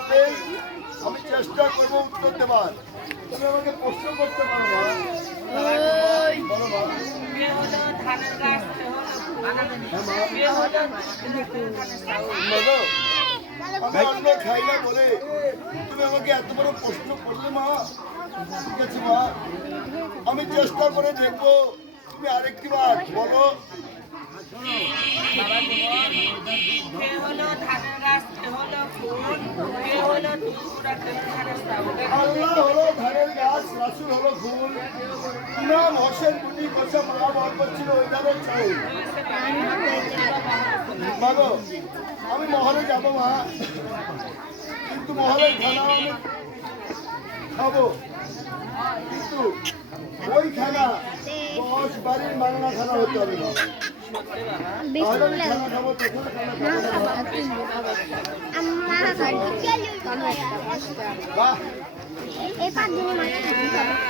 করলে আমি চেষ্টা করব উত্তর দেবার। তুমি আমাকে প্রশ্ন করতে পারো আমি অন্য খাই না বলে। তুমি আমাকে এত বড় প্রশ্ন করলে মা। ঠিক আছে মা। আমি চেষ্টা করে দেখব। তুমি আরেকটি বার বলো। কে হলো ধানের গাছ হলো ফুল কে হলো টুকরা কে হলো ধানের চাউল আল্লাহ হলো ধানের গাছ রাসুল হলো ফুল ইমাম হোসেন কুটি কোষা মালা বরকত ছিল ওই ধানের চাউল মাগো আমি মহলে যাব মা কিন্তু মহলের খানা আমি খাব কিন্তু ওই খানা দশ বাড়ির মাংনা খানা হতে হবে না খানা খাব তখন খানা খাব না। বাহ